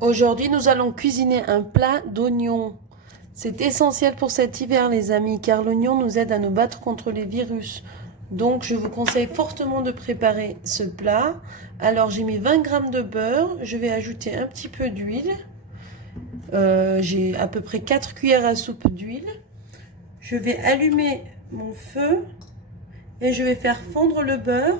Aujourd'hui, nous allons cuisiner un plat d'oignons. C'est essentiel pour cet hiver, les amis, car l'oignon nous aide à nous battre contre les virus. Donc, je vous conseille fortement de préparer ce plat. Alors, j'ai mis 20 g de beurre. Je vais ajouter un petit peu d'huile. J'ai à peu près 4 cuillères à soupe d'huile. Je vais allumer mon feu et je vais faire fondre le beurre.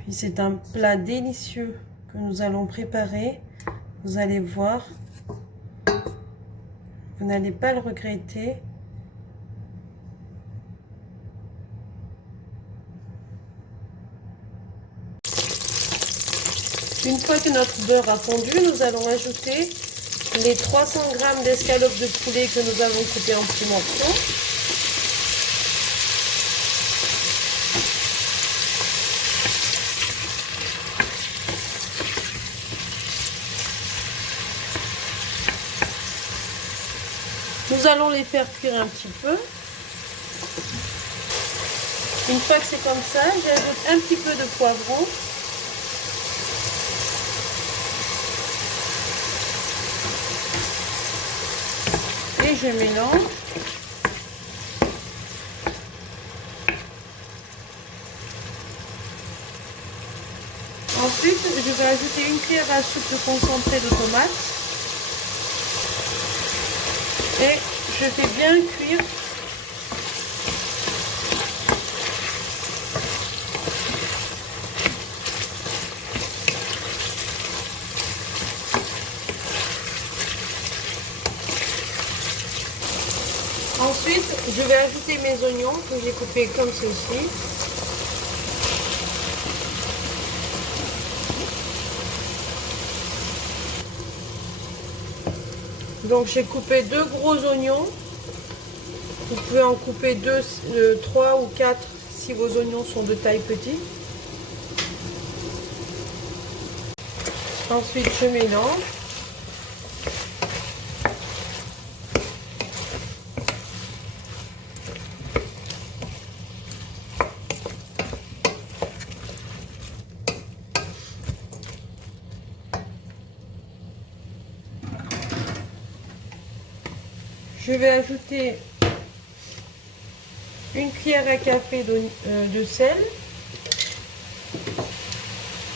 Puis c'est un plat délicieux que nous allons préparer. Vous allez voir, vous n'allez pas le regretter. Une fois que notre beurre a fondu, nous allons ajouter les 300 g d'escalope de poulet que nous avons coupé en petits morceaux. Nous allons les faire cuire un petit peu. Une fois que c'est comme ça, j'ajoute un petit peu de poivron. Et je mélange. Ensuite, je vais ajouter une cuillère à soupe de concentré de tomate. Et je fais bien cuire. Ensuite, je vais ajouter mes oignons que j'ai coupés comme ceci. Donc j'ai coupé 2 gros oignons. Vous pouvez en couper 3 ou 4 si vos oignons sont de taille petite. Ensuite, je mélange. Je vais ajouter une cuillère à café de sel.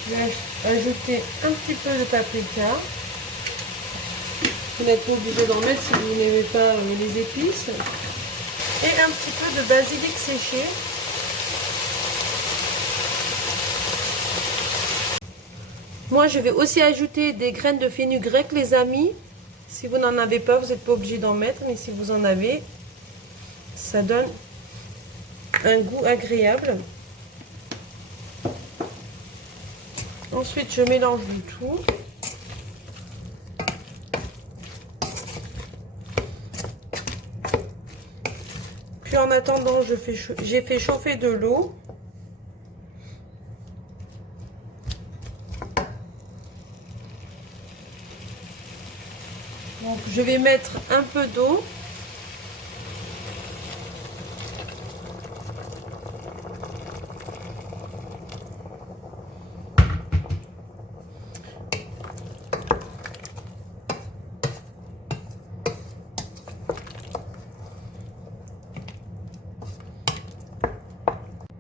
Je vais ajouter un petit peu de paprika. Vous n'êtes pas obligé d'en mettre si vous n'aimez pas les épices. Et un petit peu de basilic séché. Moi, je vais aussi ajouter des graines de fenugrec, les amis. Si vous n'en avez pas, vous n'êtes pas obligé d'en mettre, mais si vous en avez, ça donne un goût agréable. Ensuite, je mélange du tout. Puis en attendant, j'ai fait chauffer de l'eau. Donc, je vais mettre un peu d'eau.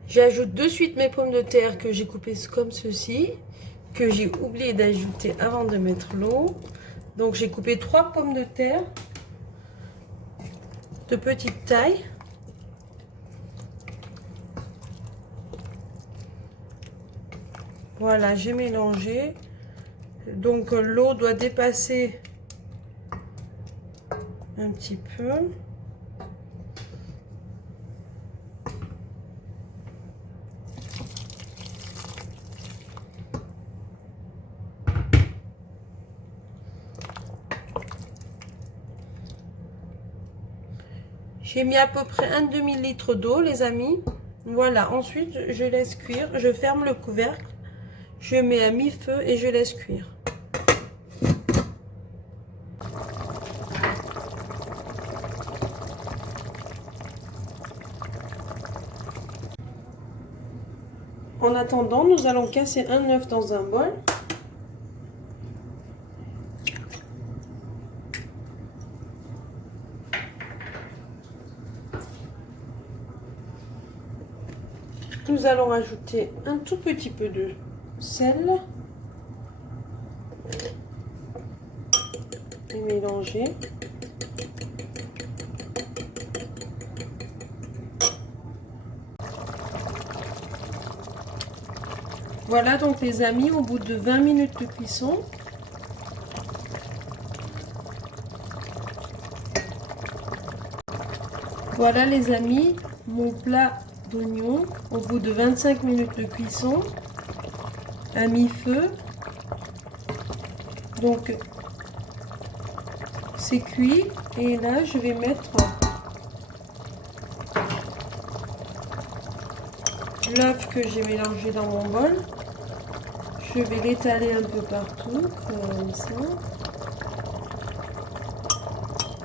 J'ajoute de suite mes pommes de terre que j'ai coupées comme ceci, que j'ai oublié d'ajouter avant de mettre l'eau. Donc j'ai coupé 3 pommes de terre de petite taille. Voilà, j'ai mélangé. Donc l'eau doit dépasser un petit peu. J'ai mis à peu près un demi-litre d'eau, les amis. Voilà, ensuite je laisse cuire, je ferme le couvercle, je mets à mi-feu et je laisse cuire. En attendant, nous allons casser un œuf dans un bol. Nous allons rajouter un tout petit peu de sel et mélanger. Voilà donc les amis, au bout de 20 minutes de cuisson, voilà les amis, mon plat d'oignon au bout de 25 minutes de cuisson à mi-feu. Donc c'est cuit et là je vais mettre l'œuf que j'ai mélangé dans mon bol. Je vais l'étaler un peu partout comme ça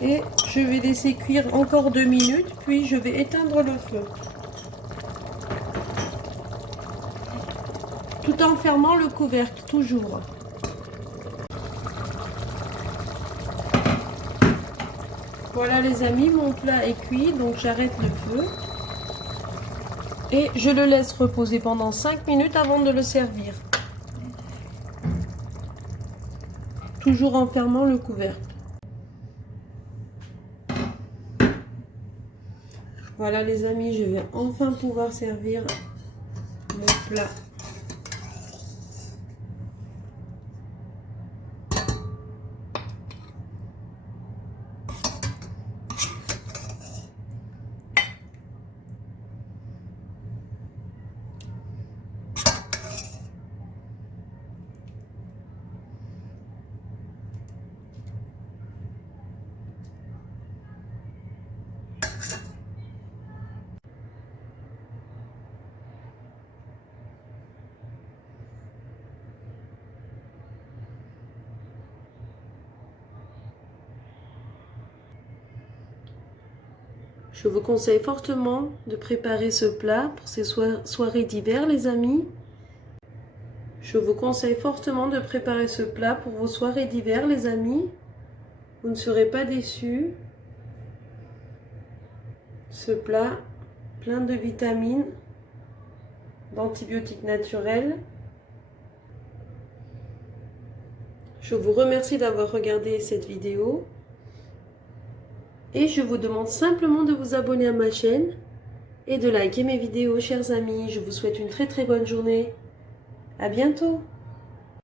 et je vais laisser cuire encore 2 minutes, puis je vais éteindre le feu tout en fermant le couvercle toujours. Voilà les amis, mon plat est cuit, donc j'arrête le feu et je le laisse reposer pendant 5 minutes avant de le servir. Toujours en fermant le couvercle. Voilà les amis, je vais enfin pouvoir servir mon plat. Je vous conseille fortement de préparer ce plat pour ces soirées d'hiver, les amis. Je vous conseille fortement de préparer ce plat pour vos soirées d'hiver, les amis. Vous ne serez pas déçus. Ce plat, plein de vitamines, d'antibiotiques naturels. Je vous remercie d'avoir regardé cette vidéo. Et je vous demande simplement de vous abonner à ma chaîne et de liker mes vidéos, chers amis. Je vous souhaite une très très bonne journée. À bientôt.